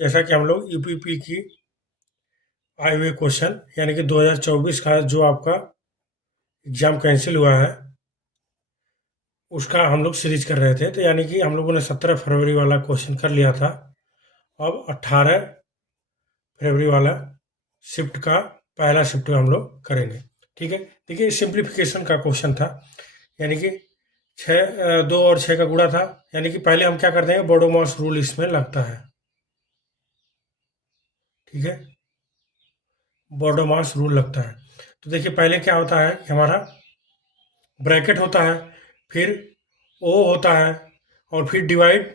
जैसा कि हम लोग यूपीपी की आए हुए क्वेश्चन यानी कि 2024 का जो आपका एग्जाम कैंसिल हुआ है उसका हम लोग सीरीज कर रहे थे। तो यानी कि हम लोगों ने 17 फरवरी वाला क्वेश्चन कर लिया था। अब 18 फरवरी वाला शिफ्ट का पहला शिफ्ट हम लोग करेंगे। ठीक है, देखिए सिंप्लीफिकेशन का क्वेश्चन था। यानी कि 2 और 6 का गुणा था। यानी कि पहले हम क्या करते हैं, बोडोमॉस रूल इसमें लगता है। ठीक है, बोडोमॉस रूल लगता है। तो देखिए पहले क्या होता है कि हमारा ब्रैकेट होता है, फिर ओ होता है, और फिर डिवाइड,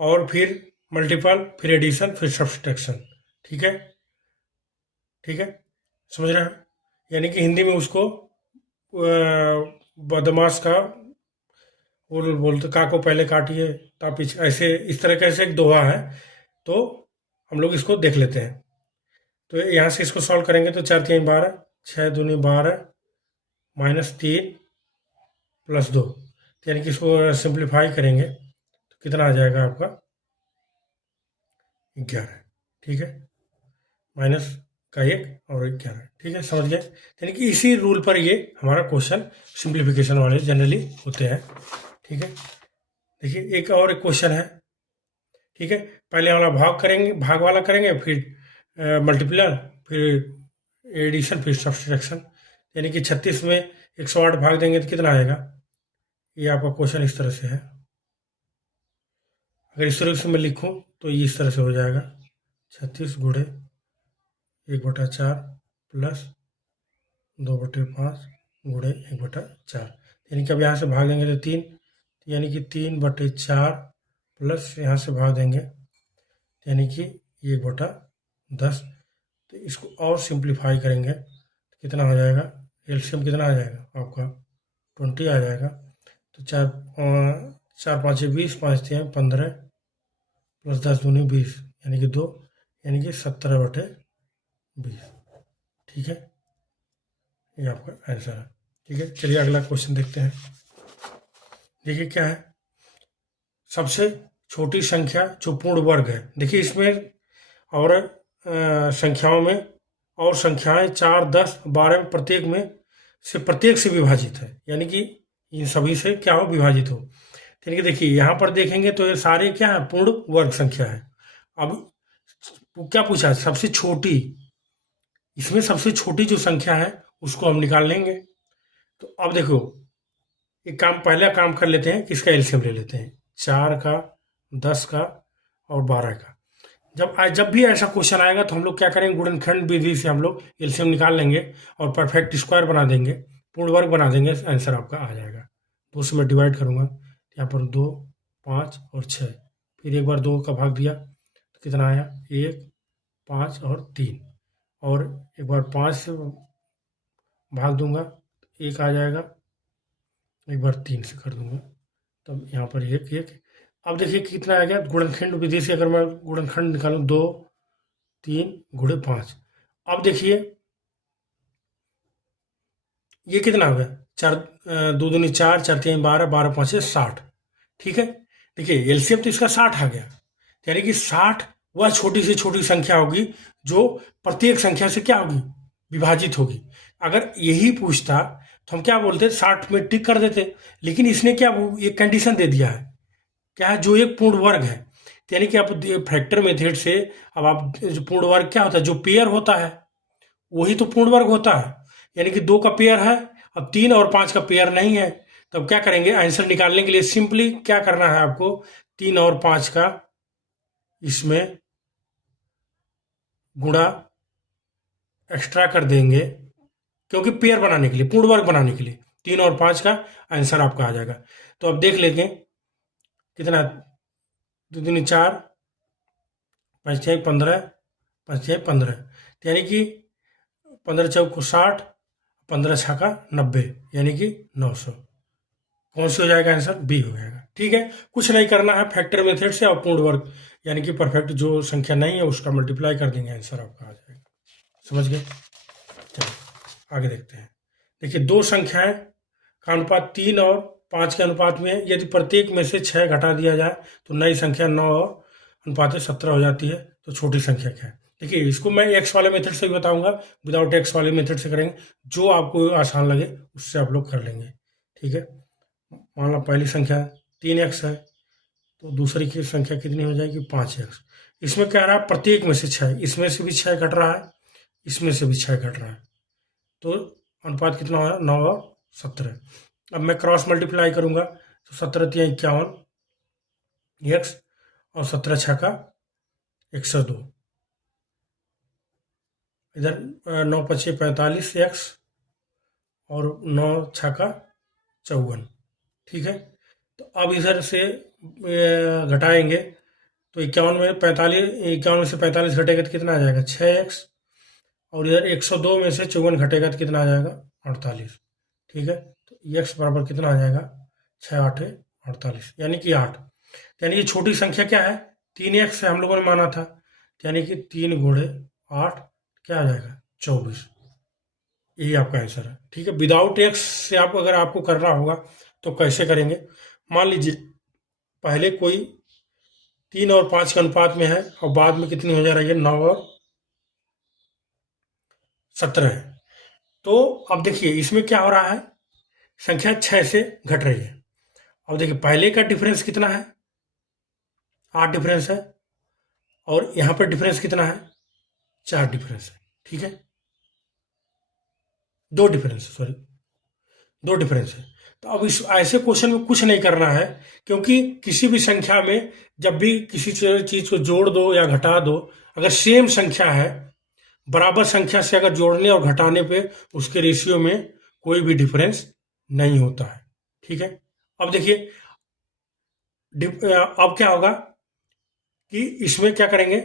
और फिर मल्टीपल, फिर एडिशन, फिर सब्सट्रैक्शन। ठीक है, ठीक है, समझ रहे हैं। यानी कि हिंदी में उसको बदमाश का वो बोलते, का को पहले काटिए ता पीछे, ऐसे इस तरह का ऐसे एक दोहा है। तो हम लोग इसको देख लेते हैं। तो यहाँ से इसको सॉल्व करेंगे तो 4 3 12, 6 दूनी 12, -3 +2। यानी कि इसको सिंप्लीफाई करेंगे तो कितना आ जाएगा आपका 11। ठीक है, माइनस का 1 और 11। ठीक है, समझ गए। यानी कि इसी रूल पर ये हमारा क्वेश्चन सिंप्लीफिकेशन वाले जनरली होते हैं। ठीक है, देखिए एक और एक क्वेश्चन है। ठीक है, पहले वाला भाग करेंगे, भाग वाला करेंगे, फिर मल्टीप्लर, फिर एडिशन, फिर सब्सट्रैक्शन। यानी कि 36 में 108 भाग देंगे तो कितना आएगा। ये आपका क्वेश्चन इस तरह से है। अगर इस तरह से मैं लिखूं तो ये इस तरह से हो जाएगा, 36 गुणे 1/4 प्लस 2/5 गुणे 1/4। यानी कि अब यहाँ से भाग देंगे तो 3, यानी कि 3/4 प्लस यहाँ से भाग देंगे यानी कि 1/10। तो इसको और सिंप्लीफाई करेंगे तो कितना हो जाएगा, एलसीएम कितना आ जाएगा आपका 20 आ जाएगा। तो 4 5 20, 5 3 15 प्लस 10 दूनी 20, यानी कि 2, यानी कि 17/20। ठीक है, ये आपका आंसर है। ठीक है, चलिए अगला क्वेश्चन देखते हैं। देखिए क्या है, सबसे छोटी संख्या जो पूर्ण वर्ग है। देखिए इसमें और संख्याओं में और संख्याएं 4 10 12 में प्रत्येक से विभाजित है। यानी कि इन सभी से क्या हो, विभाजित हो। यानी कि देखिए यहाँ पर देखेंगे तो ये सारे क्या है, पूर्ण वर्ग संख्या है। अब क्या पूछा है, सबसे छोटी। इसमें सबसे छोटी जो संख्या है उसको हम निकाल लेंगे। तो अब देखो एक काम, पहला काम कर लेते हैं, किसका एलसीएम ले लेते हैं, 4 का, 10 का और 12 का। जब भी ऐसा क्वेश्चन आएगा तो हम लोग क्या करेंगे, गुणनखंड विधि से हम लोग एलसीएम निकाल लेंगे और परफेक्ट स्क्वायर बना देंगे, पूर्ण वर्ग बना देंगे, आंसर आपका आ जाएगा। 2 से मैं डिवाइड करूंगा, यहाँ पर 2 5 और 6, फिर एक बार 2 का भाग दिया तो कितना आया, 1 5 और 3, और एक बार 5 से भाग दूंगा 1 आ जाएगा, एक बार 3 से कर दूंगा तब यहाँ पर 1 1। अब देखिए कितना आ गया, गुणनखंड विधि से अगर मैं गुणनखंड निकालूं, 2 3 गुणे 5। अब देखिए ये कितना हो गया, 4 2 दूनी 4, 4 3 12, 12 5 60। ठीक है, देखिए एलसीएम तो इसका 60 आ गया। यानी कि 60 वह छोटी से छोटी संख्या होगी जो प्रत्येक संख्या से क्या होगी, विभाजित होगी। अगर यही पूछता तो हम क्या बोलते, 60 में टिक कर देते। लेकिन इसने क्या एक कंडीशन दे दिया है, क्या है, जो एक पूर्ण वर्ग है। तो यानी कि आप फैक्टर मेथड से, अब आप जो पूर्ण वर्ग क्या होता है, जो पेयर होता है वही तो पूर्ण वर्ग होता है। यानी कि 2 का पेयर है, अब 3 और 5 का पेयर नहीं है। तब क्या करेंगे, आंसर निकालने के लिए सिंपली क्या करना है आपको, 3 और 5 का इसमें गुणा एक्स्ट्रा कर देंगे, क्योंकि पेयर बनाने के लिए, पूर्ण वर्ग बनाने के लिए 3 और 5 का आंसर आपका आ जाएगा। तो अब देख लेंगे कितना, 2 दूनी 4, 5 6 15, 5 6 15, यानी कि 15 चौक 60, 15 छक्का 90, यानी कि 900। कौन सी हो जाएगा आंसर, बी हो जाएगा। ठीक है, कुछ नहीं करना है, फैक्टर मेथड से और पूर्ण वर्ग यानी कि परफेक्ट जो संख्या नहीं है उसका मल्टीप्लाई कर देंगे, आंसर आपका आ जाएगा। समझ गए, चलिए आगे देखते हैं। देखिए दो संख्याएं का अनुपात 3 और 5 के अनुपात में, यदि प्रत्येक में से 6 घटा दिया जाए तो नई संख्या 9 और अनुपात 17 हो जाती है, तो छोटी संख्या क्या है। देखिए इसको मैं एक्स वाले मेथड से भी बताऊंगा, विदाउट एक्स वाले मेथड से करेंगे, जो आपको आसान लगे उससे आप लोग कर लेंगे। ठीक है, मान लो पहली संख्या 3x है, तो दूसरी की संख्या कितनी हो जाएगी 5x। इसमें क्या रहा है, प्रत्येक में से 6, इसमें से भी 6 घट रहा है, इसमें से भी 6 घट रहा है, तो अनुपात कितना हो रहा है 9 और 17। अब मैं क्रॉस मल्टीप्लाई करूंगा तो 17 तिया 51 एक्स और 17 छः का 102, इधर 9 पचे 45 एक्स और 9 छः का 54। ठीक है, तो अब इधर से घटाएंगे तो 51 में 45, 51 में से 45 घटेगा तो कितना आ जाएगा 6x, और इधर 102 में से 54 घटेगा तो कितना आ जाएगा 48। ठीक है, तो x बराबर कितना आ जाएगा 6 8 48, यानी कि 8। यानी कि छोटी संख्या क्या है 3x से हम लोगों ने माना था, यानी कि 3 गुणे 8 क्या आ जाएगा 24। यही आपका आंसर है। ठीक है, विदाउट एक्स से आप अगर आपको करना होगा तो कैसे करेंगे, मान लीजिए पहले कोई 3 और 5 के अनुपात में है और बाद में कितनी हो जा रही है 9 और 17 है। तो अब देखिए इसमें क्या हो रहा है, संख्या 6 से घट रही है। अब देखिए पहले का डिफरेंस कितना है 8 डिफरेंस है, और यहाँ पर डिफरेंस कितना है 4 डिफरेंस है। ठीक है, 2 डिफरेंस, सॉरी 2 डिफरेंस है। तो अब इस ऐसे क्वेश्चन में कुछ नहीं करना है, क्योंकि किसी भी संख्या में जब भी किसी चीज को जोड़ दो या घटा दो, अगर सेम संख्या है, बराबर संख्या से अगर जोड़ने और घटाने पे उसके रेशियो में कोई भी डिफरेंस नहीं होता है। ठीक है, अब देखिए अब क्या होगा कि इसमें क्या करेंगे,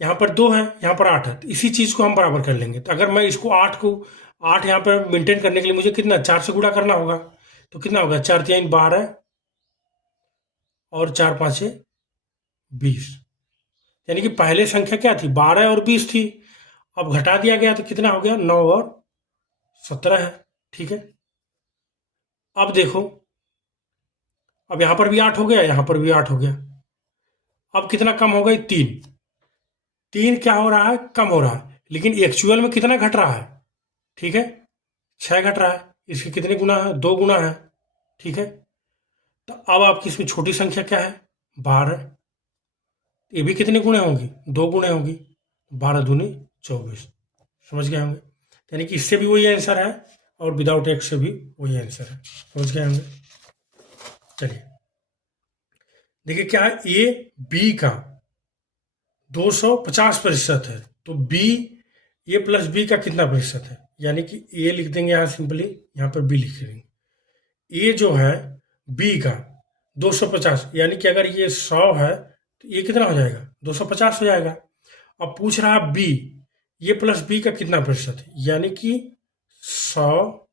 यहाँ पर 2 है, यहाँ पर 8 है, तो इसी चीज को हम बराबर कर लेंगे। तो अगर मैं इसको 8 यहाँ पर मेंटेन करने के लिए मुझे कितना 4 से गुणा करना होगा, तो कितना होगा 4 3 12 और 4 5 20। यानी कि पहले संख्या क्या थी 12 और 20 थी, अब घटा दिया गया तो कितना हो गया 9 और 17 है। ठीक है, अब देखो अब यहां पर भी 8 हो गया, यहां पर भी 8 हो गया, अब कितना कम हो गई 3। 3 क्या हो रहा है कम हो रहा है, लेकिन एक्चुअल में कितना घट रहा है, ठीक है 6 घट रहा है, इसके कितने गुना है 2 गुना है। ठीक है, तो अब आपकी इसमें छोटी संख्या क्या है 12, ये भी कितने गुणे होंगी 2 गुणे होंगी, 12 दूनी 24। समझ गए होंगे, यानी कि इससे भी वही आंसर है और विदाउट एक्स से भी वही आंसर है। समझ गए होंगे। चलिए देखिए क्या है, ए बी का 250% है, तो बी ए प्लस बी का कितना प्रतिशत है, यानी कि ए लिख देंगे यहाँ सिंपली, यहाँ पर बी लिख देंगे। ए जो है बी का 250, यानी कि अगर ये 100 है तो ये कितना हो जाएगा 250 हो जाएगा। अब पूछ रहा है बी ए प्लस बी का कितना प्रतिशत है, यानी कि 100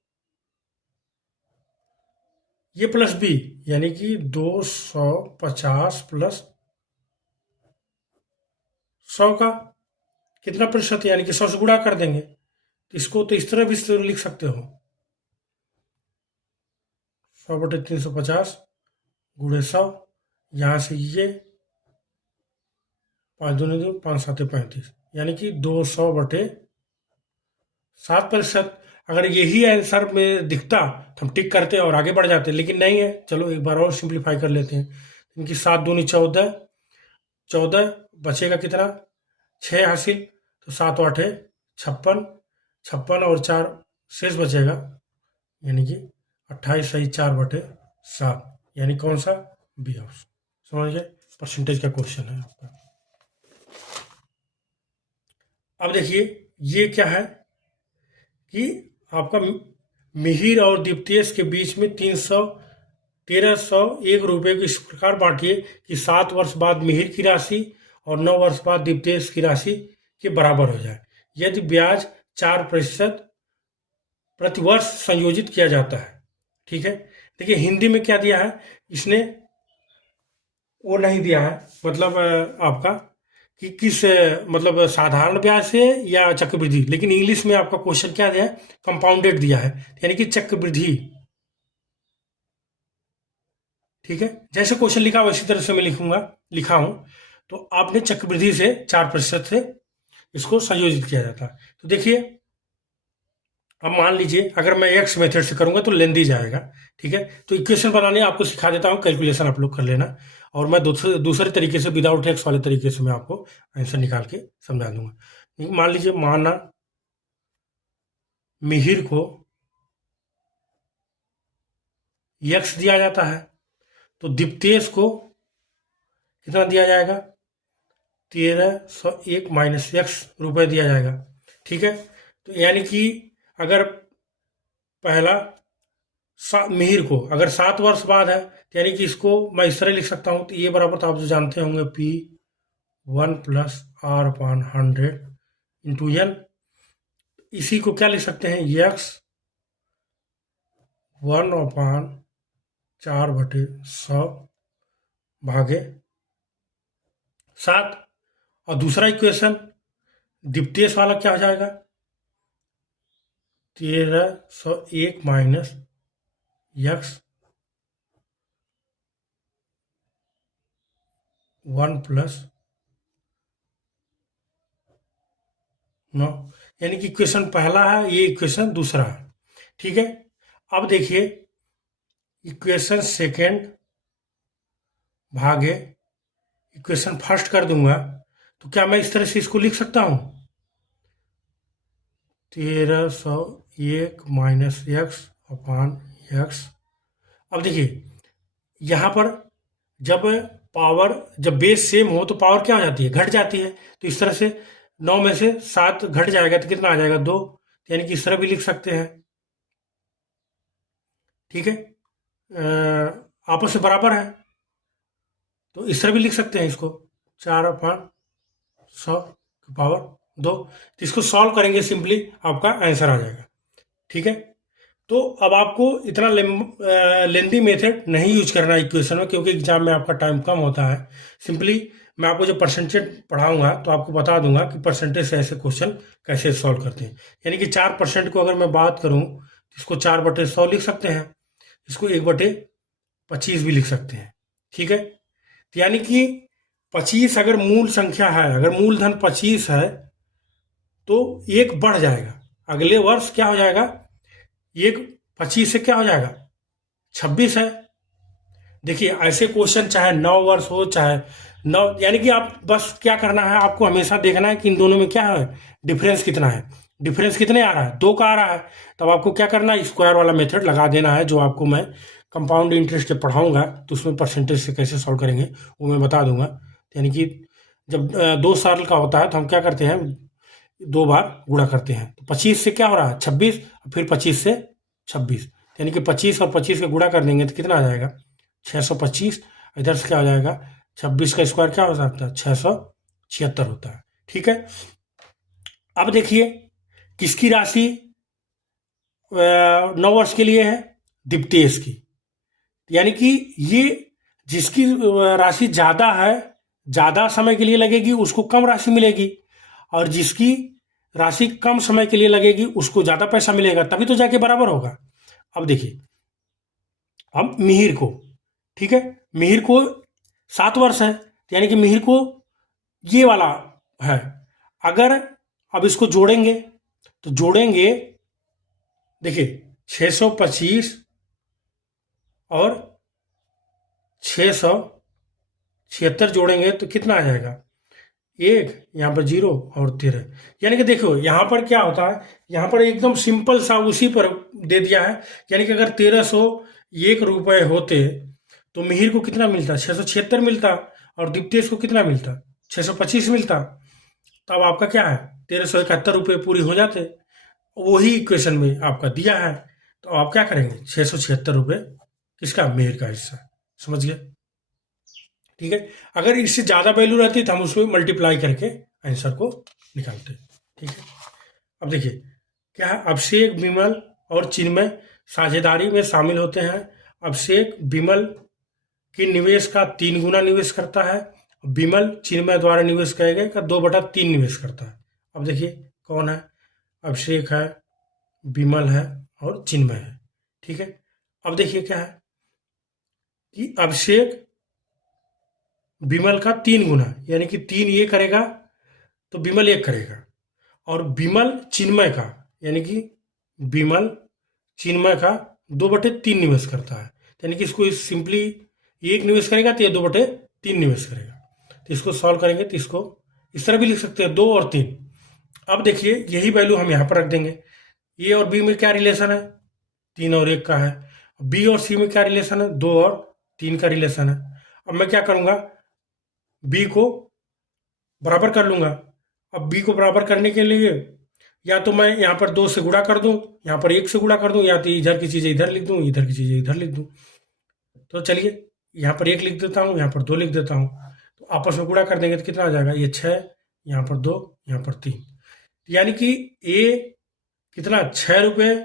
ये प्लस बी, यानी कि 250 प्लस 100 का कितना प्रतिशत, यानी कि 100 से गुणा कर देंगे। तो इसको तो इस तरह भी लिख सकते हो 100/350 गुणे 100, यहाँ से ये 5 दूनी 2 5 7 35, यानी कि 200/7%। अगर यही आंसर में दिखता तो हम टिक करते और आगे बढ़ जाते, लेकिन नहीं है। चलो एक बार और सिंप्लीफाई कर लेते हैं, इनकी 7 दूनी 14, 14 बचेगा कितना 6 हासिल, तो 7 8 56, 56 और 4 शेष बचेगा, यानी कि 28 सही 4/7, यानी कौन सा बी ऑप्शन। समझ गए, परसेंटेज का क्वेश्चन है आपका। अब देखिए ये क्या है कि आपका मिहिर और दीप्तेश के बीच में 1301 रुपये को इस प्रकार बांटिए कि 7 वर्ष बाद मिहिर की राशि और 9 वर्ष बाद दीप्तेश की राशि के बराबर हो जाए, यदि ब्याज 4% प्रतिवर्ष संयोजित किया जाता है। ठीक है, देखिए हिंदी में क्या दिया है इसने, वो नहीं दिया है, मतलब आपका कि किस मतलब साधारण ब्याज से या चक्रवृद्धि, लेकिन इंग्लिश में आपका क्वेश्चन क्या दिया है कंपाउंडेड दिया है, यानी कि चक्रवृद्धि। ठीक है, जैसे क्वेश्चन लिखा वैसी तरह से मैं लिखा हूं तो आपने चक्रवृद्धि से 4% से इसको संयोजित किया जाता है। तो देखिए, अब मान लीजिए अगर मैं एक्स मेथड से करूंगा तो लेंदी जाएगा। ठीक है, तो इक्वेशन बनाने आपको सिखा देता हूँ, कैलकुलेशन आप लोग कर लेना, और मैं दूसरे तरीके से विदाउट एक्स वाले तरीके से मैं आपको आंसर निकाल के समझा दूंगा। मान लीजिए, माना मिहिर को यक्स दिया जाता है, तो दीप्तेश को कितना दिया जाएगा? 1301 माइनस एक्स रुपये दिया जाएगा। ठीक है, तो यानी कि अगर पहला मिहिर को अगर 7 वर्ष बाद है, तो यानी कि इसको मैं इस तरह लिख सकता हूँ, तो ये बराबर तो आप जो जानते होंगे P1 plus R upon 100 into N. इसी को क्या लिख सकते हैं? एक्स 1/4/100 भागे 7। और दूसरा इक्वेशन दीप्तेश वाला क्या हो जाएगा? 1301 माइनस एक्स 1 प्लस 9, यानी कि इक्वेशन पहला है, ये इक्वेशन दूसरा है। ठीक है, अब देखिए इक्वेशन सेकेंड भागे इक्वेशन फर्स्ट कर दूंगा, तो क्या मैं इस तरह से इसको लिख सकता हूं? 1301 माइनस एक्स अपान एक्स। अब देखिए यहां पर जब बेस सेम हो तो पावर क्या हो जाती है? घट जाती है। तो इस तरह से 9 में से 7 घट जाएगा तो कितना आ जाएगा? 2। यानी कि इस तरह भी लिख सकते हैं। ठीक है, आपस में बराबर है, तो इस तरह भी लिख सकते हैं इसको, 4/100 की पावर 2। तो इसको सॉल्व करेंगे, सिंपली आपका आंसर आ जाएगा। ठीक है, तो अब आपको इतना लेंदी मेथड नहीं यूज करना इक्वेशन में, क्योंकि एग्जाम में आपका टाइम कम होता है। सिंपली मैं आपको जो परसेंटेज पढ़ाऊंगा तो आपको बता दूंगा कि परसेंटेज से ऐसे क्वेश्चन कैसे सॉल्व करते हैं। यानी कि 4% को अगर मैं बात करूं तो इसको 4/100 लिख सकते हैं, इसको 1/25 भी लिख सकते हैं। ठीक है, तो यानी कि 25 अगर मूल संख्या है, अगर मूलधन 25 है, तो एक बढ़ जाएगा अगले वर्ष, क्या हो जाएगा? एक 25 से क्या हो जाएगा? 26 है। देखिए ऐसे क्वेश्चन चाहे 9 वर्ष हो चाहे 9, यानी कि आप बस क्या करना है, आपको हमेशा देखना है कि इन दोनों में क्या है, डिफरेंस कितना है। डिफरेंस कितने आ रहा है? 2 का आ रहा है। तब आपको क्या करना है? स्क्वायर वाला मेथड लगा देना है, जो आपको मैं कंपाउंड इंटरेस्ट जब पढ़ाऊंगा तो उसमें परसेंटेज से कैसे सॉल्व करेंगे वो मैं बता दूंगा। यानी कि जब 2 साल का होता है तो हम क्या करते हैं, 2 बार गुणा करते हैं। तो 25 से क्या हो रहा है? 26, फिर 25 से 26, यानी कि 25 और 25 का गुणा कर देंगे तो कितना आ जाएगा? 625। इधर से क्या हो जाएगा? 26 का स्क्वायर क्या हो सकता है? 676 होता है। ठीक है, अब देखिए किसकी राशि 9 वर्ष के लिए है? दीप्तेश की। यानी कि ये जिसकी राशि ज्यादा है, ज्यादा समय के लिए लगेगी, उसको कम राशि मिलेगी, और जिसकी राशि कम समय के लिए लगेगी उसको ज्यादा पैसा मिलेगा, तभी तो जाके बराबर होगा। अब देखिए, अब मिहिर को, ठीक है, मिहिर को 7 वर्ष है, यानी कि मिहिर को ये वाला है। अगर अब इसको जोड़ेंगे तो जोड़ेंगे, देखिए 625 और 676 जोड़ेंगे तो कितना आ जाएगा? 1, यहाँ पर 0 और 13। यानी कि देखो यहाँ पर क्या होता है, यहाँ पर एकदम सिंपल सा उसी पर दे दिया है। यानी कि अगर 1301 रुपये होते तो मिहिर को कितना मिलता? 676 मिलता, और दीप्तेश को कितना मिलता? 625 मिलता। तब आपका क्या है? 1371 रुपये पूरी हो जाते। वही इक्वेशन में आपका दिया है, तो आप क्या करेंगे? 676 रुपये किसका? मिहिर का हिस्सा। समझ गए? ठीक है, अगर इससे ज़्यादा वैल्यू रहती तो हम उसमें मल्टीप्लाई करके आंसर को निकालते। ठीक है, अब देखिए क्या है, अभिषेक विमल और चिन्मय साझेदारी में शामिल होते हैं। अभिषेक विमल की निवेश का 3 गुना निवेश करता है, विमल चिन्मय द्वारा निवेश किए गए का 2/3 निवेश करता है। अब देखिए कौन है? अभिषेक है, विमल है और चिन्मय है। ठीक है, अब देखिए क्या है कि अभिषेक विमल का 3 गुना, यानी कि 3 ये करेगा तो विमल 1 करेगा। और विमल चिन्मय का, यानी कि विमल चिन्मय का 2/3 निवेश करता है, यानी कि इसको सिंपली 1 निवेश करेगा तो ये 2/3 निवेश करेगा। तो इसको सॉल्व करेंगे तो इसको इस तरह भी लिख सकते हैं, 2 और 3। अब देखिए यही वैल्यू हम यहाँ पर रख देंगे। ए और बी में क्या रिलेशन है, 3 और 1 का है। बी और सी में क्या रिलेशन है, 2 और 3 का रिलेशन है। अब मैं क्या करूँगा, बी को बराबर कर लूँगा। अब बी को बराबर करने के लिए या तो मैं यहाँ पर 2 से गुणा कर दूँ, यहाँ पर 1 से गुणा कर दूँ, या तो इधर की चीज़ें इधर लिख दूँ, इधर की चीज़ें इधर लिख दूँ। तो चलिए यहाँ पर 1 लिख देता हूँ, यहाँ पर 2 लिख देता हूँ। तो आपस में गुणा कर देंगे तो कितना आ जाएगा, ये 6, यहाँ पर 2, यहाँ पर 3। यानी कि ए कितना 6 रुपये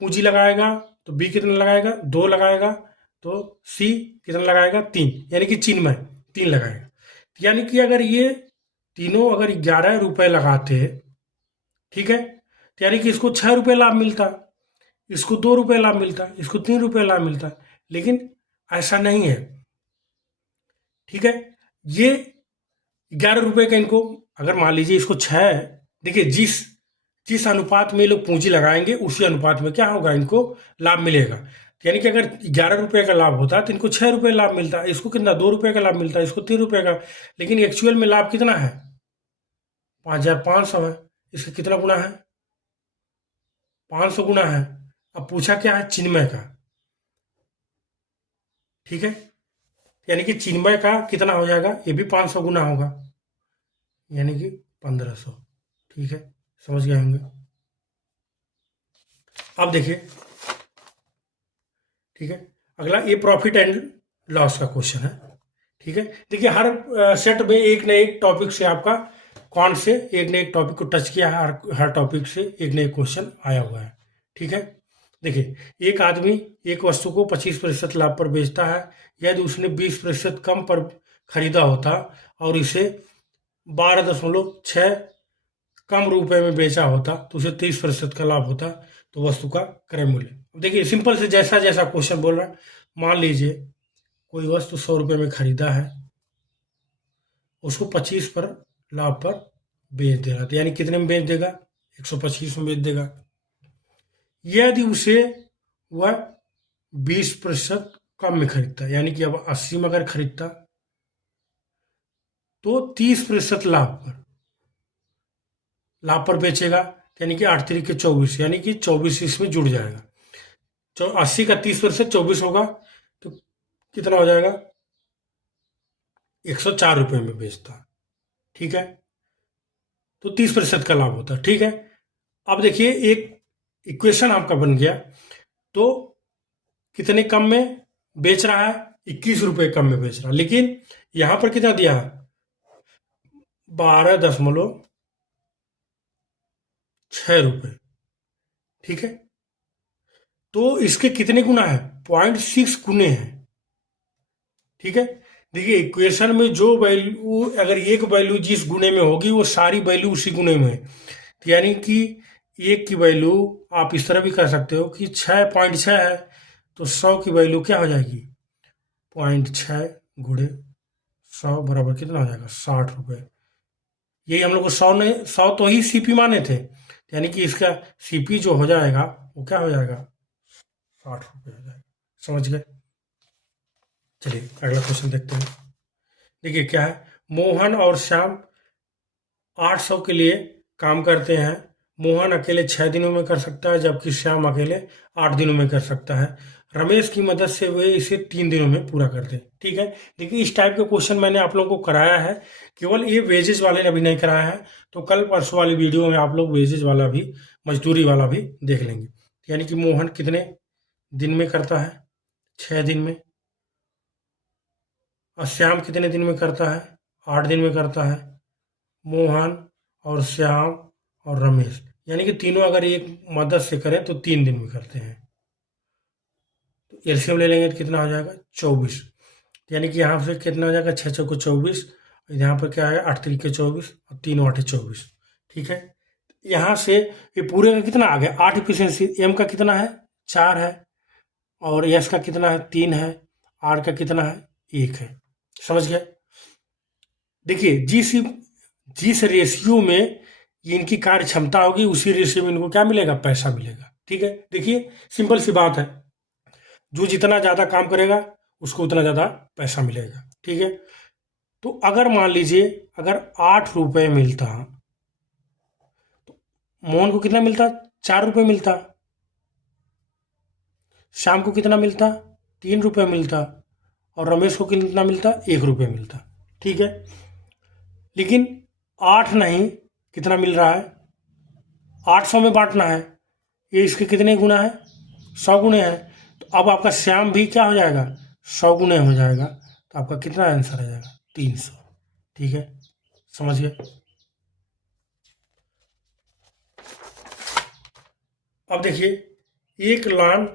पूंजी लगाएगा, तो बी कितना लगाएगा, 2 लगाएगा, तो सी कितना लगाएगा, 3, यानी कि चिन्मय 3 लगाएगा। यानी कि अगर ये तीनों अगर 11 रुपये लगाते, ठीक है, तो यानी कि इसको 6 रुपये लाभ मिलता, इसको 2 रुपये लाभ मिलता, इसको 3 रुपये लाभ मिलता। लेकिन ऐसा नहीं है, ठीक है। ये 11 रुपये का इनको, अगर मान लीजिए इसको 6, देखिए जिस जिस अनुपात में ये लोग पूंजी लगाएंगे उसी अनुपात में क्या होगा, इनको लाभ मिलेगा। यानी कि अगर 11 रुपये का लाभ होता तो इनको 6 रुपये लाभ मिलता, इसको कितना 2 रुपये का लाभ मिलता, इसको 3 रुपये का। लेकिन एक्चुअल में लाभ कितना है, 5,500 है। इसका कितना गुना है, 500 गुना है। अब पूछा क्या है, चिन्मय का, ठीक है। यानी कि चिन्मय का कितना हो जाएगा, ये भी 500 गुना होगा, यानी कि 1500। ठीक है, समझ गए होंगे। अब देखिए, ठीक है, अगला ये प्रॉफिट एंड लॉस का क्वेश्चन है। ठीक है, देखिए हर सेट में एक न एक टॉपिक से आपका कौन से एक न एक टॉपिक को टच किया है, हर टॉपिक से एक न एक क्वेश्चन आया हुआ है। ठीक है, देखिए एक आदमी एक वस्तु को 25% लाभ पर बेचता है। यदि उसने 20% कम पर खरीदा होता और इसे 12.6 कम रुपए में बेचा होता तो उसे 30% का लाभ होता, तो वस्तु का क्रय मूल्य। देखिए सिंपल से जैसा जैसा क्वेश्चन बोल रहा है, मान लीजिए कोई वस्तु 100 रुपये में खरीदा है, उसको 25 पर लाभ पर बेच दे रहा था, यानी कितने में बेच देगा, 125 में बेच देगा। यदि उसे वह 20% कम में खरीदता, यानी कि अब 80 में अगर खरीदता तो 30% लाभ पर बेचेगा, यानी कि 8 3 के 24, यानी कि 24 इसमें जुड़ जाएगा। 80 का 30% 24 होगा, तो कितना हो जाएगा, 104 रुपये में बेचता। ठीक है, तो 30% का लाभ होता। ठीक है, अब देखिए एक इक्वेशन आपका बन गया, तो कितने कम में बेच रहा है, 21 रुपये कम में बेच रहा है। लेकिन यहां पर कितना दिया है, 12.6 रुपये। ठीक है, तो इसके कितने गुना है, 0.6 गुने हैं। ठीक है, देखिए इक्वेशन में जो वैल्यू, अगर एक वैल्यू जिस गुने में होगी वो सारी वैल्यू उसी गुने में है। तो यानी कि एक की वैल्यू आप इस तरह भी कर सकते हो कि 6.6 है, तो 100 की वैल्यू क्या हो जाएगी, 0.6 गुणे 100 बराबर कितना हो जाएगा, 60 रुपये। यही हम लोग को 100 तो ही सीपी माने थे, यानी कि इसका सीपी जो हो जाएगा वो क्या हो जाएगा, 60 रुपये हो जाएगा। समझ गए। चलिए अगला क्वेश्चन देखते हैं। देखिए क्या है, मोहन और श्याम 800 के लिए काम करते हैं। मोहन अकेले 6 दिनों में कर सकता है, जबकि श्याम अकेले 8 दिनों में कर सकता है। रमेश की मदद से वे इसे 3 दिनों में पूरा करते हैं। ठीक है, देखिए इस टाइप के क्वेश्चन मैंने आप लोगों को कराया है, केवल ये वेजेज वाले ने अभी नहीं कराया है। तो कल परसों वाली वीडियो में आप लोग वेजेज वाला भी, मजदूरी वाला भी देख लेंगे। यानी कि मोहन कितने दिन में करता है, 6 दिन में। और श्याम कितने दिन में करता है, 8 दिन में करता है। मोहन और श्याम और रमेश, यानी कि तीनों अगर एक मदद से करें तो 3 दिन में करते हैं। तो एलसीएम ले लेंगे तो कितना हो जाएगा, 24। यानी कि यहाँ से कितना हो जाएगा, 6 चौको 24, यहाँ पर क्या है, 8 3 के 24 और 3 8 24। ठीक है, यहाँ से ये पूरे का कितना आ गया, 8 एफिशिएंसी। एम का कितना है, 4 है, और एस का कितना है, 3 है, आर का कितना है, 1 है। समझ गए। देखिए जिस रेशियो में इनकी कार्य क्षमता होगी उसी रेशियो में इनको क्या मिलेगा, पैसा मिलेगा। ठीक है, देखिए सिंपल सी बात है, जो जितना ज़्यादा काम करेगा उसको उतना ज़्यादा पैसा मिलेगा। ठीक है, तो अगर मान लीजिए अगर 8 रुपये मिलता, मोहन को कितना मिलता, 4 रुपये मिलता, श्याम को कितना मिलता, 3 रुपये मिलता, और रमेश को कितना मिलता, 1 रुपये मिलता। ठीक है, लेकिन 8 नहीं, कितना मिल रहा है, 800 में बांटना है, ये इसके कितने गुना है, 100 गुने है। तो अब आपका श्याम भी क्या हो जाएगा, 100 गुने हो जाएगा। तो आपका कितना आंसर आ जाएगा, 300। ठीक है, समझ गए। अब देखिए एक लॉन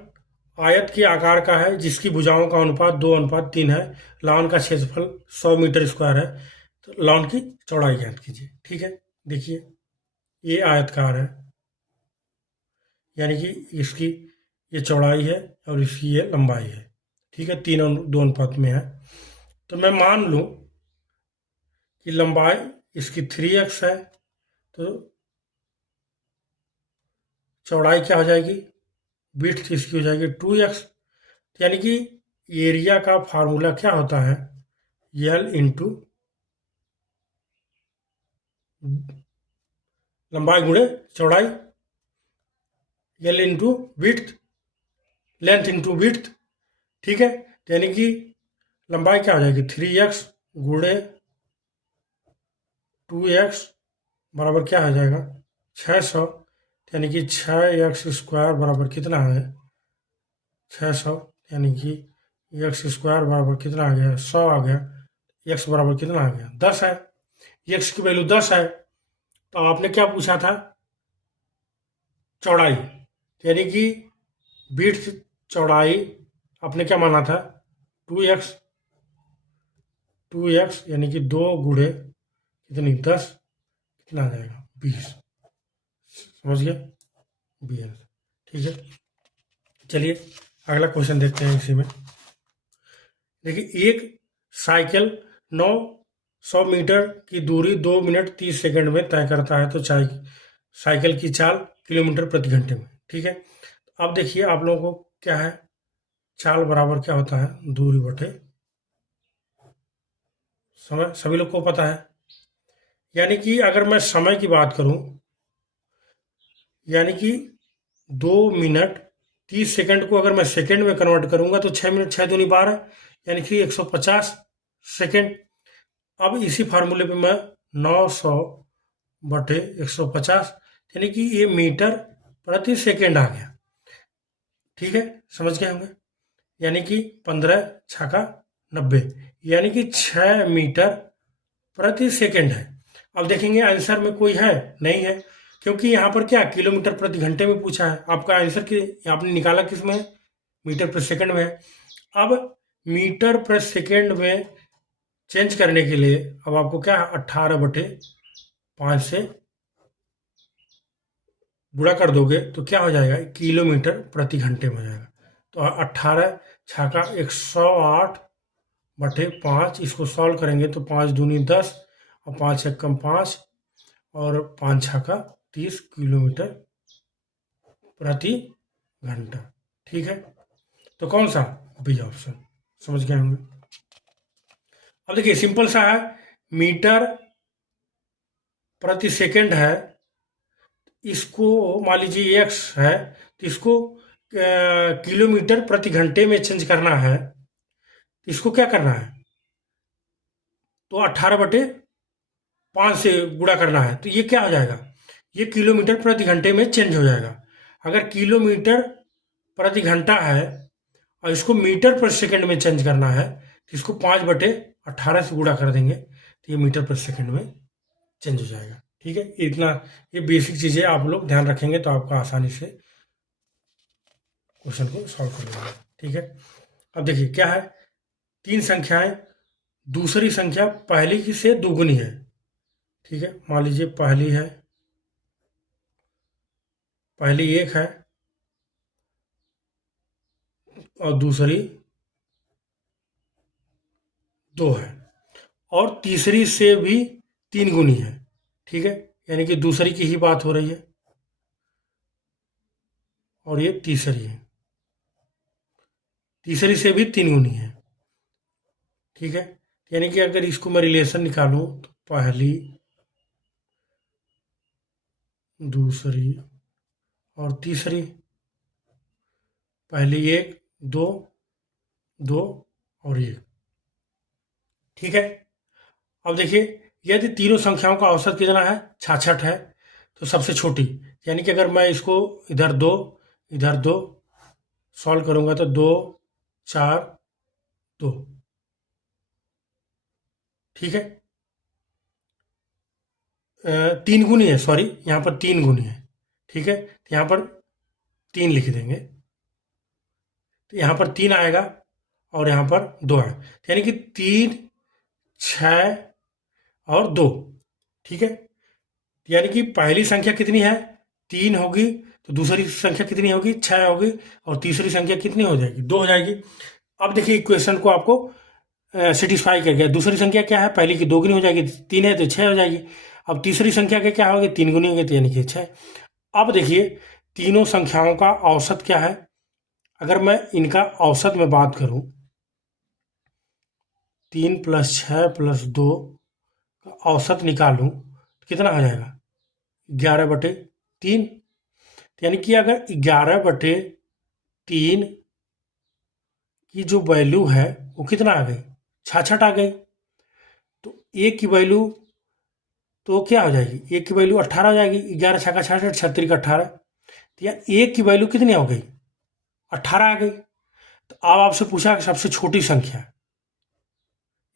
आयत के आकार का है जिसकी भुजाओं का अनुपात 2:3 है। लॉन का क्षेत्रफल 100 मीटर स्क्वायर है। तो लॉन की चौड़ाई ज्ञात कीजिए। ठीक है, देखिए ये आयतकार है, यानी कि इसकी ये चौड़ाई है और इसकी ये लंबाई है। ठीक है, 3:2 अनुपात में है। तो मैं मान लूँ कि लंबाई इसकी 3x है, तो चौड़ाई क्या हो जाएगी, विड्थ इसकी हो जाएगी 2x। यानी कि एरिया का फार्मूला क्या होता है, यल इंटू लंबाई गुणे चौड़ाई, यल into width, length into width. ठीक है, तो यानी कि लंबाई क्या हो जाएगी, 3x गुणे 2x बराबर क्या हो जाएगा, 600। यानी कि 6x² बराबर कितना है, 600। यानी कि x² बराबर कितना आ गया, 100 आ गया। x बराबर कितना आ गया, 10 है। x की वैल्यू 10 है। तो आपने क्या पूछा था, चौड़ाई, यानी कि विड्थ चौड़ाई आपने क्या माना था, 2x। 2x यानी कि 2 गुणे कितनी, 10, कितना आ जाएगा, 20। समझ गए, 20। ठीक है, चलिए अगला क्वेश्चन देखते हैं इसी में। देखिए एक साइकिल 900 मीटर की दूरी 2 मिनट 30 सेकंड में तय करता है, तो साइकिल की चाल किलोमीटर प्रति घंटे में। ठीक है, अब देखिए आप लोगों को क्या है, चाल बराबर क्या होता है, दूरी बटे समय, सभी लोग को पता है। यानी कि अगर मैं समय की बात करूं, यानी कि 2 मिनट 30 सेकंड को अगर मैं सेकंड में कन्वर्ट करूंगा तो 6 मिनट 6×2=12, यानी कि 150 सेकंड। अब इसी फार्मूले पे मैं 900 बटे 150, यानी कि ये मीटर प्रति सेकंड आ गया। ठीक है, समझ गए होंगे, यानी कि 15×6=90, यानी कि 6 मीटर प्रति सेकंड है। अब देखेंगे आंसर में कोई है नहीं है, क्योंकि यहाँ पर क्या किलोमीटर प्रति घंटे में पूछा है। आपका आंसर की आपने निकाला किस में है, मीटर प्रति सेकंड में है। अब मीटर प्रति सेकंड में चेंज करने के लिए अब आपको क्या 18/5 से गुणा कर दोगे तो क्या हो जाएगा, किलोमीटर प्रति घंटे में हो जाएगा। तो 18×108/5, इसको सॉल्व करेंगे तो 5×2=10 और 5×1=5 और 5×6=30 किलोमीटर प्रति घंटा। ठीक है, तो कौन सा, बी ऑप्शन। समझ गए होंगे। अब देखिए सिंपल सा है, मीटर प्रति सेकंड है, इसको मान लीजिए एक्स है, तो इसको किलोमीटर प्रति घंटे में चेंज करना है। इसको क्या करना है, तो 18/5 से गुणा करना है, तो ये क्या हो जाएगा, ये किलोमीटर प्रति घंटे में चेंज हो जाएगा। अगर किलोमीटर प्रति घंटा है और इसको मीटर प्रति सेकंड में चेंज करना है, तो इसको 5/18 से गुणा कर देंगे तो ये मीटर प्रति सेकंड में चेंज हो जाएगा। ठीक है, इतना ये बेसिक चीज़ें आप लोग ध्यान रखेंगे तो आपको आसानी से क्वेश्चन को सॉल्व कर लेंगे। ठीक है, अब देखिए क्या है, 3 संख्याएं, दूसरी संख्या पहली की से दोगुनी है। ठीक है, मान लीजिए पहली है, पहली 1 है और दूसरी 2 है। और तीसरी से भी 3 गुनी है, ठीक है, यानी कि दूसरी की ही बात हो रही है, और ये तीसरी है, तीसरी से भी 3 गुनी है, ठीक है। यानी कि अगर इसको मैं रिलेशन निकालूं तो पहली, दूसरी और तीसरी, पहली 1, 2, 2 और 1, ठीक है। अब देखिए, यदि तीनों संख्याओं का औसत कितना है, 66 है, तो सबसे छोटी, यानी कि अगर मैं इसको इधर 2 इधर 2 सॉल्व करूंगा तो 2 4 2, ठीक है। 3 गुनी है, सॉरी, यहाँ पर 3 गुनी है, ठीक है, तो यहाँ पर 3 लिख देंगे, तो यहाँ पर 3 आएगा और यहाँ पर 2 है, यानी कि 3 6 और 2, ठीक है। यानी कि पहली संख्या कितनी है, 3 होगी, तो दूसरी संख्या कितनी होगी, 6 होगी, और तीसरी संख्या कितनी हो जाएगी, 2 हो जाएगी। अब देखिए इक्वेशन को आपको सेटिस्फाई कर गया। दूसरी संख्या क्या है, पहली की 2 गुनी हो जाएगी, 3 है तो 6 हो जाएगी। अब तीसरी संख्या के क्या होगी, 3 गुनी होगी, तो यानी कि 6। अब देखिए तीनों संख्याओं का औसत क्या है, अगर मैं इनका औसत में बात करूं, 3 + 6 + 2 का औसत निकालूं तो कितना हो जाएगा, 11/3, यानी कि अगर 11/3 की जो वैल्यू है वो कितना आ गई, 66 आ गई। तो एक की वैल्यू तो क्या हो जाएगी, एक की वैल्यू 18 हो जाएगी, 11 छक्का 66, 36 का 18, तो यार एक की वैल्यू कितनी हो गई, 18 आ गई। तो अब आपसे पूछा कि सबसे छोटी संख्या,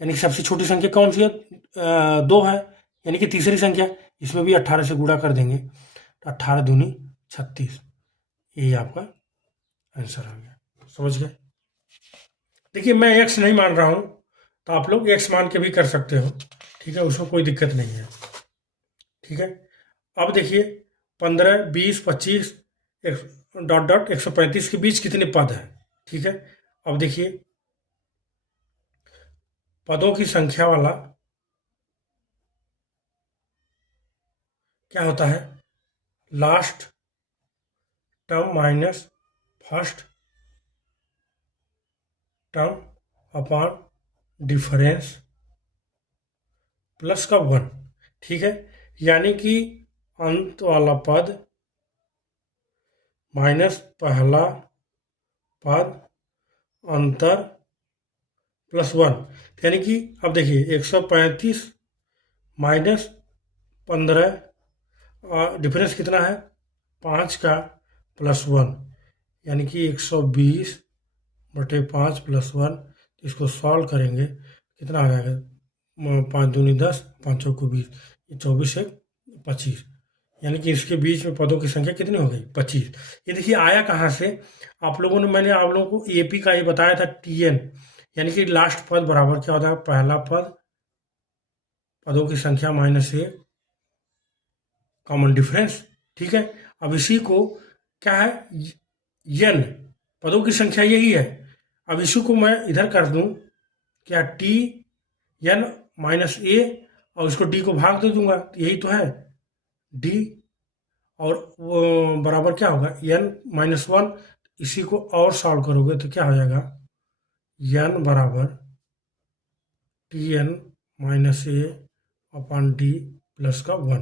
यानी कि सबसे छोटी संख्या कौन सी है, 2 है, यानी कि तीसरी संख्या, इसमें भी 18 से गुणा कर देंगे, तो 18 दूनी 36, यही आपका आंसर आ गया। समझ गए। देखिए मैं एक्स नहीं मान रहा हूँ, तो आप लोग एक्स मान के भी कर सकते हो, ठीक है, उसमें कोई दिक्कत नहीं है, ठीक है। अब देखिए 15 20 25 डॉट डॉट 135 के बीच कितने पद हैं, ठीक है। अब देखिए पदों की संख्या वाला क्या होता है, last term minus first term upon difference plus का 1, ठीक है। यानी कि अंत वाला पद माइनस पहला पद अंतर प्लस 1, यानी कि अब देखिए 135 माइनस 15, डिफरेंस कितना है 5 का प्लस 1, यानी कि 120/5 + 1, इसको सॉल्व करेंगे कितना आ जाएगा, 5 दूनी 10, 5 चौको 20, 24 से 25, यानी कि इसके बीच में पदों की संख्या कितनी हो गई, 25। ये देखिए आया कहाँ से, आप लोगों ने, मैंने आप लोगों को एपी का ही बताया था, TN, यानी कि लास्ट पद बराबर क्या होता है, पहला पद पदों की संख्या माइनस 1 कॉमन डिफरेंस, ठीक है। अब इसी को क्या है, n पदों की संख्या यही है, अब इसी को मैं इधर कर दूं क्या, TN - A, और इसको D को भाग दे दूंगा, तो यही तो है D, और वो बराबर क्या होगा, n-1, इसी को और सॉल्व करोगे तो क्या हो जाएगा, n बराबर TN - A upon D plus का 1,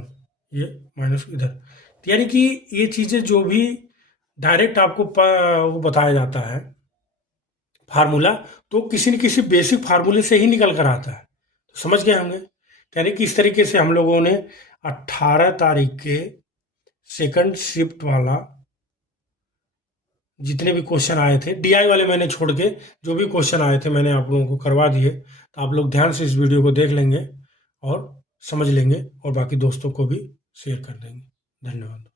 ये माइनस इधर, तो यानी कि ये चीज़ें जो भी डायरेक्ट आपको वो बताया जाता है फार्मूला, तो किसी न किसी बेसिक फार्मूले से ही निकल कर आता है, तो समझ गए होंगे। यानी कि इस तरीके से हम लोगों ने 18 तारीख के सेकंड शिफ्ट वाला जितने भी क्वेश्चन आए थे, DI वाले मैंने छोड़ के जो भी क्वेश्चन आए थे मैंने आप लोगों को करवा दिए, तो आप लोग ध्यान से इस वीडियो को देख लेंगे और समझ लेंगे, और बाकी दोस्तों को भी शेयर कर देंगे। धन्यवाद।